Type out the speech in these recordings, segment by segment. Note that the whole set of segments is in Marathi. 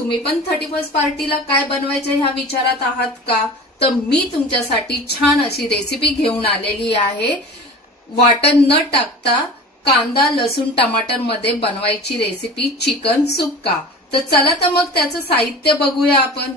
तुम्ही पण थर्टी फर्स्ट पार्टीला काय बनवायचं ह्या विचारात आहात का? तर मी तुमच्यासाठी छान अशी रेसिपी घेऊन आलेली आहे. वाटण न टाकता कांदा लसूण टमाटरमध्ये बनवायची रेसिपी चिकन सुक्का. तर चला तर मग त्याचं साहित्य बघूया आपण.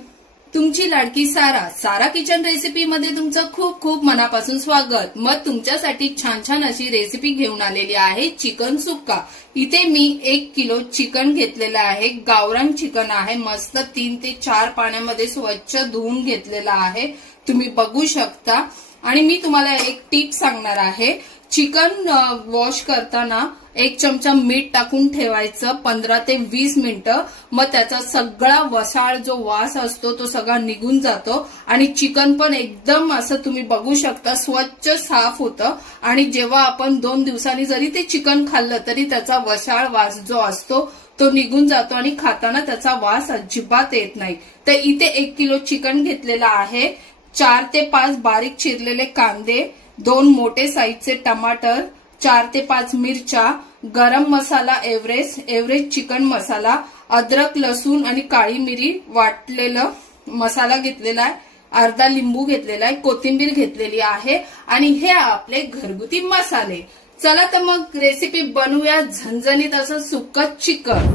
तुमची लाडकी सारा सारा किचन रेसिपी मध्ये तुमचं खूप खूप मनापासून स्वागत. मग तुमच्यासाठी छान छान अशी रेसिपी घेऊन आलेली आहे चिकन सुक्का. इथे मी एक किलो चिकन घेतलेलं आहे गावरान चिकन आहे मस्त तीन ते चार पाण्यामध्ये स्वच्छ धुवून घेतलेलं आहे. तुम्ही बघू शकता. आणि मी तुम्हाला एक टीप सांगणार आहे. चिकन वॉश करताना एक चमचा मीठ टाकून ठेवायचं पंधरा ते वीस मिनिटं. मग त्याचा सगळा वसाळ जो वास असतो तो सगळा निघून जातो. आणि चिकन पण एकदम असं तुम्ही बघू शकता स्वच्छ साफ होतं. आणि जेव्हा आपण दोन दिवसांनी जरी ते चिकन खाल्लं तरी त्याचा वसाळ वास जो असतो तो निघून जातो आणि खाताना त्याचा वास अजिबात येत नाही. तर इथे एक किलो चिकन घेतलेला आहे. चार ते पाच बारीक चिरलेले कांदे दोन मोठे साईजचे टमाटर चार ते पाच मिरच्या garam masala Everest Everest chicken masala अद्रक लसूण आणि काळी मिरी वाटलेलं मसाला घेतलेला आहे. अर्धा लिंबू घेतलेला आहे कोथिंबीर घेतलेली आहे आणि हे आपले घरगुती मसाले. चला तर मग रेसिपी बनवूया झणझणीत असं सुक्क चिकन.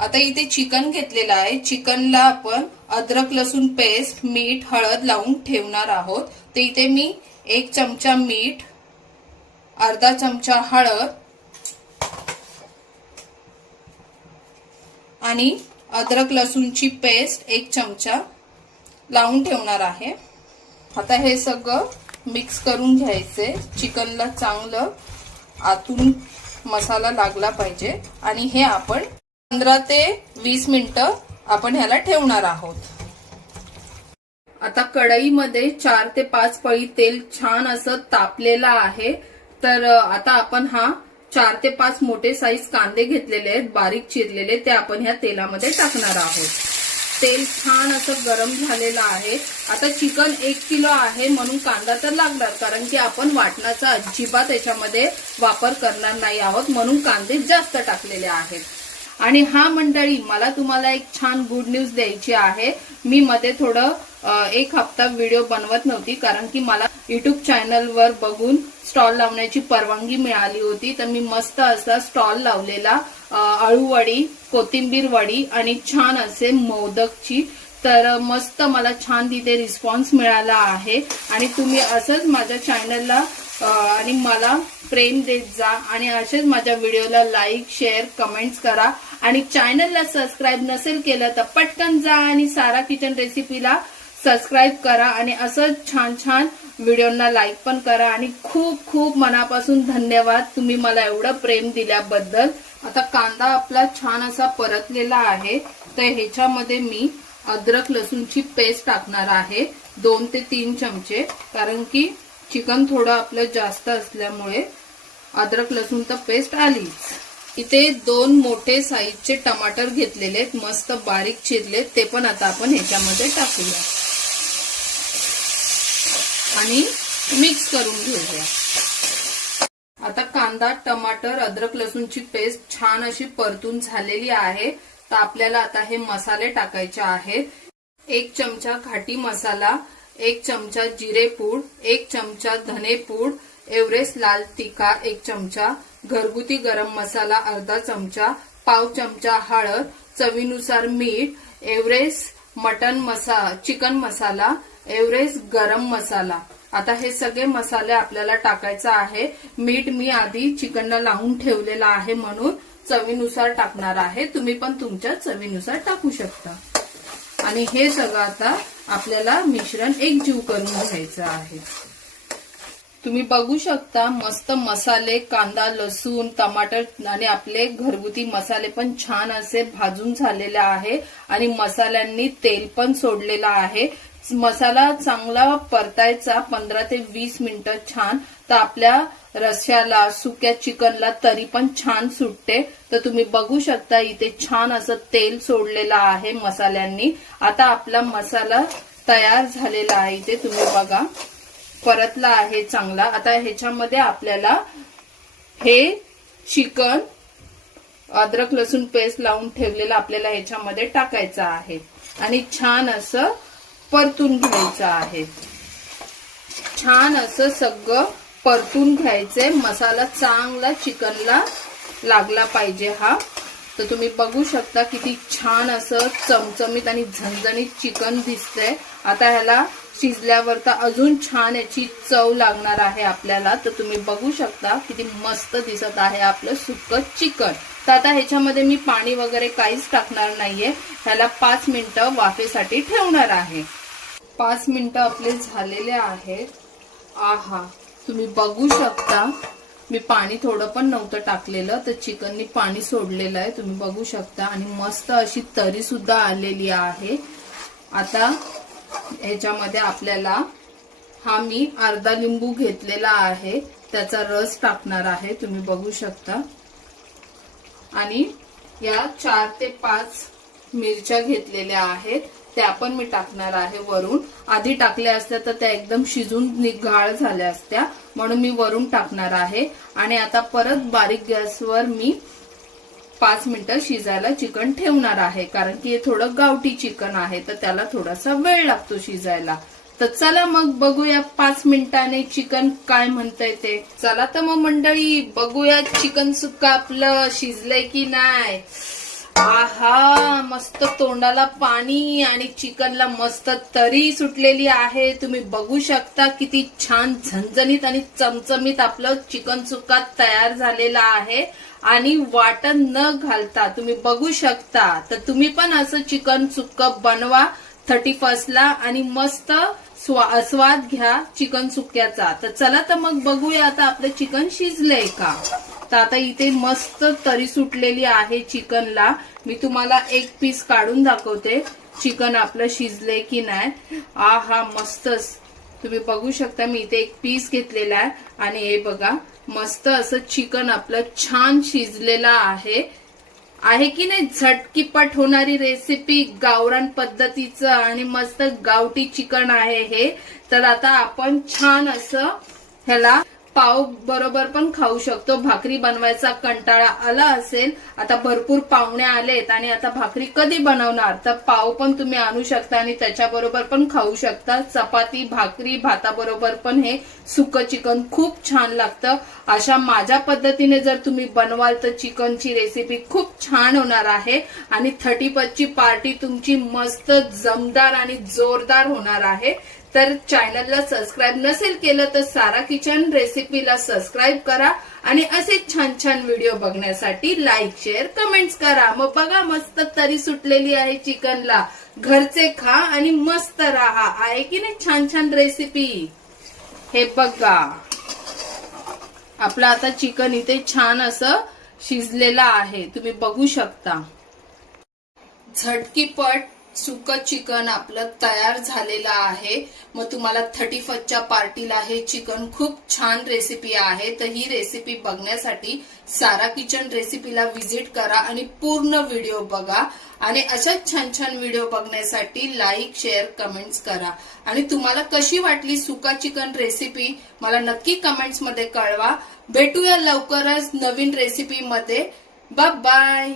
आता इथे चिकन घेतलेलं आहे. चिकनला आपण अद्रक लसूण पेस्ट मीठ हळद लावून ठेवणार आहोत. तर इथे मी एक चमचा मीठ अर्धा चमचा हळद आणि अद्रक लसूणची पेस्ट एक चमचा लावून ठेवणार आहे. आता हे सगळं मिक्स करून घ्यायचे. चिकनला चांगलं आतून मसाला लागला पाहिजे. आणि हे आपण पंधरा ते वीस मिनटं आपण ह्याला ठेवणार आहोत. आता कढईमध्ये चार ते पाच पळी तेल छान असं तापलेलं आहे. तर आता आपण हा चार ते पाच मोठे साईज कांदे घेतलेले आहेत बारीक चिरलेले ते आपण ह्या तेलामध्ये टाकणार आहोत. तेल छान असं गरम झालेलं आहे. आता चिकन एक किलो आहे म्हणून कांदा तर लागणार कारण की आपण वाटणाचा अजिबात याच्यामध्ये वापर करणार नाही आहोत म्हणून कांदे जास्त टाकलेले आहेत. आणि हा मंडळी मला तुम्हाला एक छान गुड न्यूज द्यायची आहे. मी मध्ये थोडं एक हप्ता व्हिडिओ बनवत नव्हती कारण की मला युट्यूब चॅनलवर बघून स्टॉल लावण्याची परवानगी मिळाली होती. तर मी मस्त असा स्टॉल लावलेला. अळूवडी कोथिंबीर वडी आणि छान असे मोदकची. तर मस्त मला छान तिथे रिस्पॉन्स मिळाला आहे. आणि तुम्ही असंच माझ्या चॅनलला आणि मला प्रेम देत जा. आणि असेच माझ्या व्हिडिओला लाईक शेअर कमेंट्स करा. आणि चॅनलला सबस्क्राईब नसेल केलं तर पटकन जा आणि सारा किचन रेसिपीला सबस्क्राईब करा. आणि असंच छान छान व्हिडिओना लाईक पण करा आणि खूप खूप मनापासून धन्यवाद तुम्ही मला एवढं प्रेम दिल्याबद्दल. आता कांदा आपला छान असा परतलेला आहे. तर ह्याच्यामध्ये मी अद्रक लसूणची पेस्ट टाकणार आहे. दोन ते तीन चमचे. कारण की चिकन थोडं आपलं जास्त असल्यामुळे अद्रक लसूण तर पेस्ट आलीच. इथे दोन मोठे साईजचे टमाटर घेतलेले आहेत. मस्त बारीक चिरलेत. ते पण आता आपण ह्याच्यामध्ये टाकूया. आणि मिक्स करून घेऊया. आता कांदा टमाटर अद्रक लसूणची पेस्ट छान अशी परतून झालेली आहे. तर आपल्याला आता हे मसाले टाकायचे आहेत. एक चमचा घाटी मसाला एक चमचा जिरेपूड एक चमचा धनेपूड एव्हरेस्ट लाल तिखा एक चमचा घरगुती गरम मसाला अर्धा चमचा पाव चमचा हळद चवीनुसार मीठ एव्हरेस्ट मटन मसा चिकन मसाला एव्हरेस्ट गरम मसाला. आता हे सगळे मसाले आपल्याला टाकायचा आहे. मीठ मी आधी चिकनला लावून ठेवलेला आहे म्हणून चवीनुसार टाकणार आहे. तुम्ही पण तुमच्या चवीनुसार टाकू शकता. आणि हे सगळं आता आपल्याला मिश्रण एकजीव करून घ्यायचं आहे. तुम्ही बघू शकता मस्त मसाले कांदा लसूण टमाटर आणि आपले घरगुती मसाले पण छान असे भाजून झालेले आहे. आणि मसाल्यांनी तेल पण सोडलेलं आहे. मसाला चांगला परतायचा पंधरा ते वीस मिनिटं छान. तर आपल्या रश्याला सुक्या चिकनला तरी पण छान सुटते. तर तुम्ही बघू शकता इथे छान असं तेल सोडलेलं आहे मसाल्यांनी. आता आपला मसाला तयार झालेला आहे. इथे तुम्ही बघा परतला आहे चांगला. आता ह्याच्यामध्ये आपल्याला हे चिकन अद्रक लसूण पेस्ट लावून ठेवलेलं आपल्याला ह्याच्यामध्ये टाकायचं आहे. आणि छान असं परतून घ्यायचं आहे. छान असं सगळं परतून घ्यायचंय. मसाला चांगला चिकनला लागला पाहिजे हा. तर तुम्ही बघू शकता किती छान असं चमचमीत आणि झणझणीत चिकन दिसतंय. आता ह्याला शिजल्यावर तर अजून छान याची चव लागणार आहे आपल्याला. तर तुम्ही बघू शकता किती मस्त दिसत आहे आपलं सुकं चिकन. तर आता ह्याच्यामध्ये मी पाणी वगैरे काहीच टाकणार नाहीये. ह्याला पाच मिनिटं वाफेसाठी ठेवणार आहे. पाच मिनिटं आपले झालेले आहेत. आहा तुम्ही बघू शकता. मी पाणी थोडं पण नव्हतं टाकलेलं तर चिकननी पाणी सोडलेलं आहे. तुम्ही बघू शकता. आणि मस्त अशी तरी सुद्धा आलेली आहे. आता ह्याच्यामध्ये आपल्याला हा मी अर्धा लिंबू घेतलेला आहे. त्याचा रस टाकणार आहे. तुम्ही बघू शकता. आणि या चार ते पाच मिरच्या घेतलेल्या आहेत. त्या पण मी टाकणार आहे वरून. आधी टाकल्या असत्या तर त्या एकदम शिजून निघाळ झाल्या असत्या. म्हणून मी वरून टाकणार आहे. आणि आता परत बारीक गॅसवर मी पाच मिनिटं शिजायला चिकन ठेवणार आहे. कारण की हे थोडं गावठी चिकन आहे तर त्याला थोडासा वेळ लागतो शिजायला. तर चला मग बघूया पाच मिनिटाने चिकन काय म्हणतंय ते. चला तर मग मंडळी बघूया चिकन सुक्का आपलं शिजलंय की नाही. आहा मस्त तोंडाला पाणी आणि चिकनला मस्त तरी सुटलेली आहे. तुम्ही बघू शकता किती छान झणझणीत आणि चमचमीत आपलं चिकन सुक्का तयार झालेला आहे. आणि वाटण न घालता तुम्ही बघू शकता. तर तुम्ही पण असं चिकन सुक्क बनवा थर्टी फर्स्टला आणि मस्त स्वाद घ्या चिकन सुक्याचा तर चला तर मग बघूया आता आपलं चिकन शिजलंय का? तर आता इथे मस्त तरी सुटलेली आहे चिकनला. मी तुम्हाला एक पीस काढून दाखवते चिकन आपलं शिजले की नाही. आ हा मस्तच. तुम्ही बघू शकता मी इथे एक पीस घेतलेला आहे. आणि हे बघा मस्त असं चिकन आपलं छान शिजलेलं आहे. आहे की नाही? झटकीपट होणारी रेसिपी गावरान पद्धतीचं आणि मस्त गावठी चिकन आहे हे. तर आता आपण छान असं ह्याला पाव बरोबर पण खाऊ शकतो. भाकरी बनवायचा कंटाळा आला असेल आता भरपूर पाहुणे आलेत आणि आता भाकरी कधी बनवणार? तर पाव पण तुम्ही आणू शकता आणि त्याच्याबरोबर पण खाऊ शकता. चपाती भाकरी भाताबरोबर पण हे सुक चिकन खूप छान लागतं. अशा माझ्या पद्धतीने जर तुम्ही बनवाल तर चिकनची रेसिपी खूप छान होणार आहे आणि थर्टी ची पार्टी तुमची मस्त जमदार आणि जोरदार होणार आहे. तर चॅनलला सबस्क्राईब नसेल केलं तर सारा किचन रेसिपीला सबस्क्राईब करा आणि असे छान छान व्हिडिओ बघण्यासाठी लाईक शेअर कमेंट्स करा. मग बघा मस्त तरी सुटलेली आहे चिकनला घरचे खा आणि मस्त राहा. आहे की नाही छान छान रेसिपी हे बघा. आपलं आता चिकन इथे छान असं शिजलेलं आहे. तुम्ही बघू शकता. झटकीपट सुक चिकन आपलं तयार झालेलं आहे. मग तुम्हाला थर्टी फर्स्टच्या पार्टीला हे चिकन खूप छान रेसिपी आहे. तर ही रेसिपी बघण्यासाठी सारा किचन रेसिपीला व्हिजिट करा आणि पूर्ण व्हिडिओ बघा. आणि अशाच छान छान व्हिडिओ बघण्यासाठी लाईक शेअर कमेंट्स करा. आणि तुम्हाला कशी वाटली सुका चिकन रेसिपी मला नक्की कमेंट्समध्ये कळवा. भेटूया लवकरच नवीन रेसिपीमध्ये बाय बाय